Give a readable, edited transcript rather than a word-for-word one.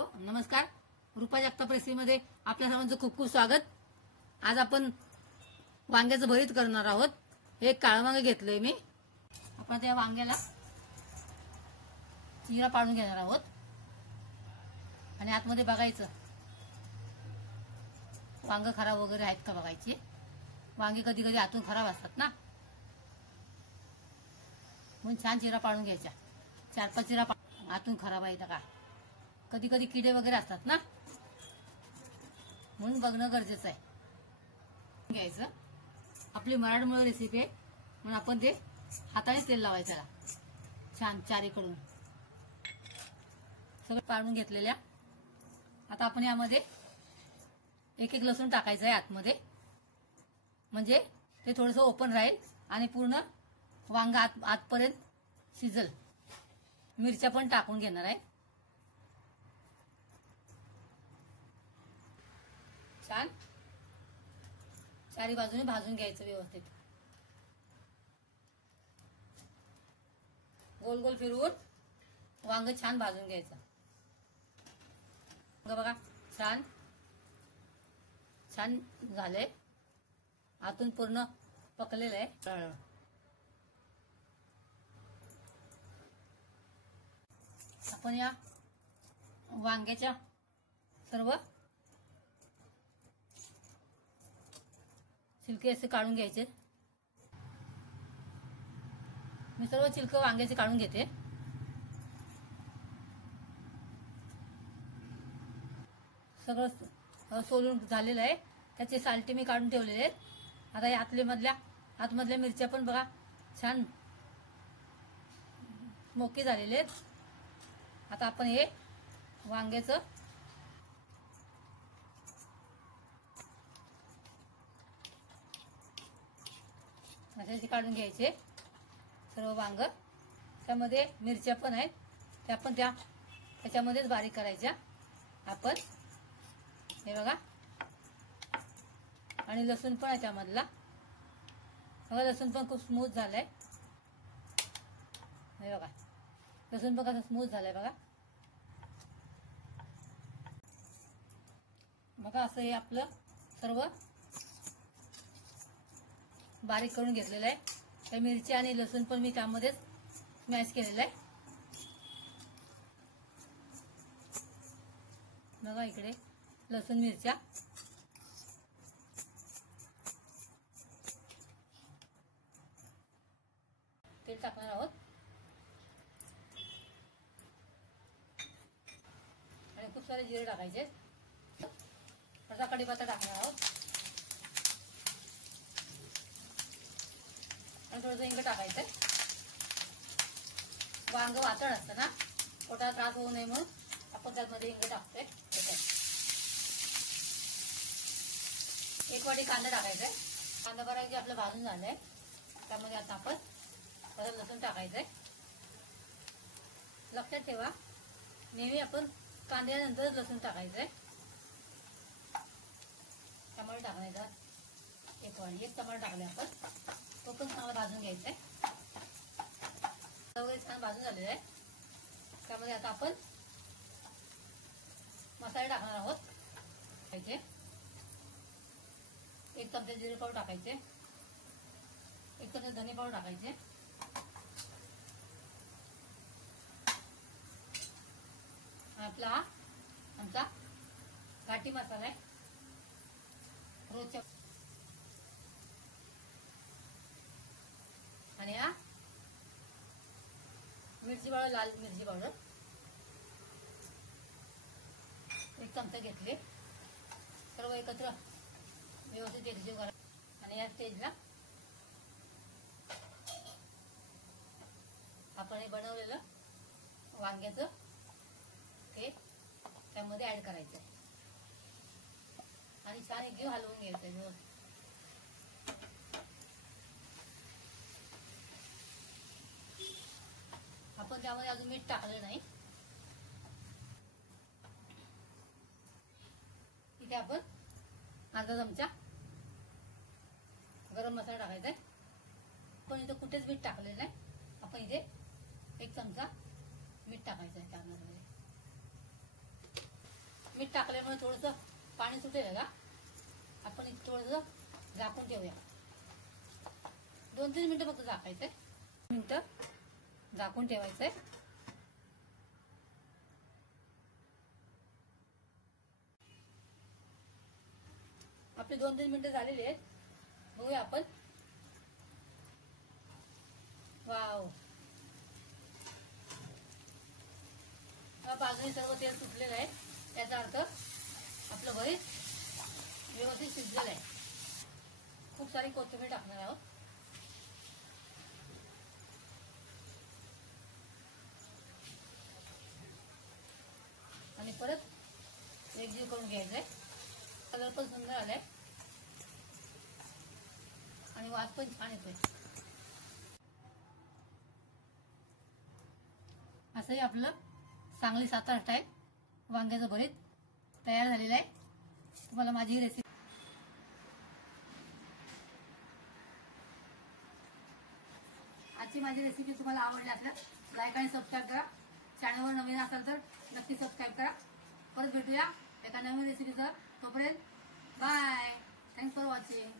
Hello नमस्कार. रूपा जगताप रेसिपीमध्ये आपल्या सर्वांचं खूप खूप स्वागत. आज आपण वांग्याचं भरीत करणार आहोत. हे काळं वांगे घेतलंय मी. आपण त्या वांग्याला चिरा पाडून घेणार आहोत आणि आतमध्ये बघायचं वांग खराब वगैरे आहेत का बघायचे. वांगे कधी कधी आतून खराब असतात ना, म्हणून छान चिरा पाडून घ्यायचा. 4-5 चिरा आतून खराब आहे का, कधी कधी किडे वगैरे असतात ना, म्हणून बघणं गरजेचं आहे. घ्यायचं आपली मराठमोळी रेसिपी आहे म्हणून आपण ते हाताने तेल लावायचं छान चारीकडून. सगळं पाडून घेतलेल्या. आता आपण यामध्ये एक एक लसूण टाकायचं आहे आतमध्ये, म्हणजे ते थोडंसं ओपन राहील आणि पूर्ण वांग आतपर्यंत शिजल. मिरच्या पण टाकून घेणार आहे. छान चारी बाजूने भाजून घ्यायचं व्यवस्थित. गोल गोल फिरवून वांग छान भाजून घ्यायचं. बघा छान छान झालंय, आतून पूर्ण पकलेलं आहे. आपण या वांग्याच्या सर्व छिलके असे काढून घ्यायचे. मी सर्व छिलके वांग्याचे काढून घेते. सगळं सोलून झालेलं आहे. त्याचे सालटे मी काढून ठेवलेले आहेत. आता या आतमधल्या मिरच्या पण बघा छान मोके झालेले आहेत. आता आपण हे वांग्याचं असे काढून घ्यायचे सर्व वांग. त्यामध्ये मिरच्या पण आहेत, त्या पण त्याच्यामध्येच बारीक करायच्या आपण. हे बघा, आणि लसूण पण आहे त्यामधला. बघा लसूण पण खूप स्मूथ झालाय. हे बघा लसूण पण कसं स्मूथ झालंय बघा. बघा असं हे आपलं सर्व बारीक करून घेतलेलं आहे. त्या मिरची आणि लसूण पण मी त्यामध्येच स्मॅश केलेलं आहे. बघा इकडे लसूण मिरच्या. तेल टाकणार आहोत आणि खूप सारे जिरे टाकायचे. थोडासा कढीपत्ता टाकणार आहोत आणि थोडंसं हिंग टाकायचंय. वांग वाटण असतं ना, पोटाला त्रास होऊ नये म्हणून आपण त्यामध्ये हिंग टाकतोय. 1 वाटी कांदा टाकायचाय. कांदा बराच आपलं भाजून झालंय. त्यामध्ये आता आपण परत लसूण टाकायचंय. लक्षात ठेवा नेहमी आपण कांद्यानंतरच लसूण टाकायचंय. टमाटर टाकायचा 1 वाटी. 1 टमाटर टाकले आपण. तो पण चांगला भाजून घ्यायचा आहे. वगैरे छान भाजून झालेलं आहे. त्यामध्ये आता आपण मसाले टाकणार आहोत. 1 चमचा जिरे पावडर टाकायचे. 1 चमचा धने पावडर टाकायचे. आपला हा आमचा घाटी मसाला आहे रोजच्या. आणि हा मिरची पावडर, लाल मिरची पावडर 1 चमचा घेतले. सर्व एकत्र व्यवस्थित एकजीव करा. आणि या स्टेजला आपण हे बनवलेलं वांग्याचं ते त्यामध्ये ऍड करायचं आणि छान एकजीव हलवून घ्यायचं व्यवस्थित. आपण त्यामध्ये अजून मीठ टाकलं नाही. इथे आपण अर्धा चमचा गरम मसाला टाकायचा आहे. आपण इथे कुठेच मीठ टाकलेलं नाही. आपण इथे 1 चमचा मीठ टाकायचं आहे त्यामध्ये. मीठ टाकल्यामुळे थोडंसं पाणी सुटेल का. आपण इथे थोडंसं झाकून ठेवूया. 2-3 मिनिटं फक्त झाकायचंय. मिनिटं झाकून ठेवायचंय. आपले 2-3 मिनिटं झालेली आहेत. बघूया आपण. वाव, बाजूने सर्व तेल सुटलेलं आहे. त्याचा अर्थ आपलं भरीत व्यवस्थित शिजलेलं आहे. खूप सारी कोथिंबीर टाकणार आहोत. आणि परत एकजीव करून घ्यायचंय. कलर पण सुंदर आलाय आणि वास पण छान येतोय. असंही आपलं सांगली सातारा स्टाईल वांग्याचं भरीत तयार झालेलं आहे. तुम्हाला माझी रेसिपी आजची माझी रेसिपी तुम्हाला आवडली असल्यास लाईक आणि सबस्क्राईब करा. चॅनलवर नवीन असाल तर नक्की सबस्क्राईब करा. परत भेटूया एका नवीन रेसिपीसह. तोपर्यंत बाय. Thanks for watching.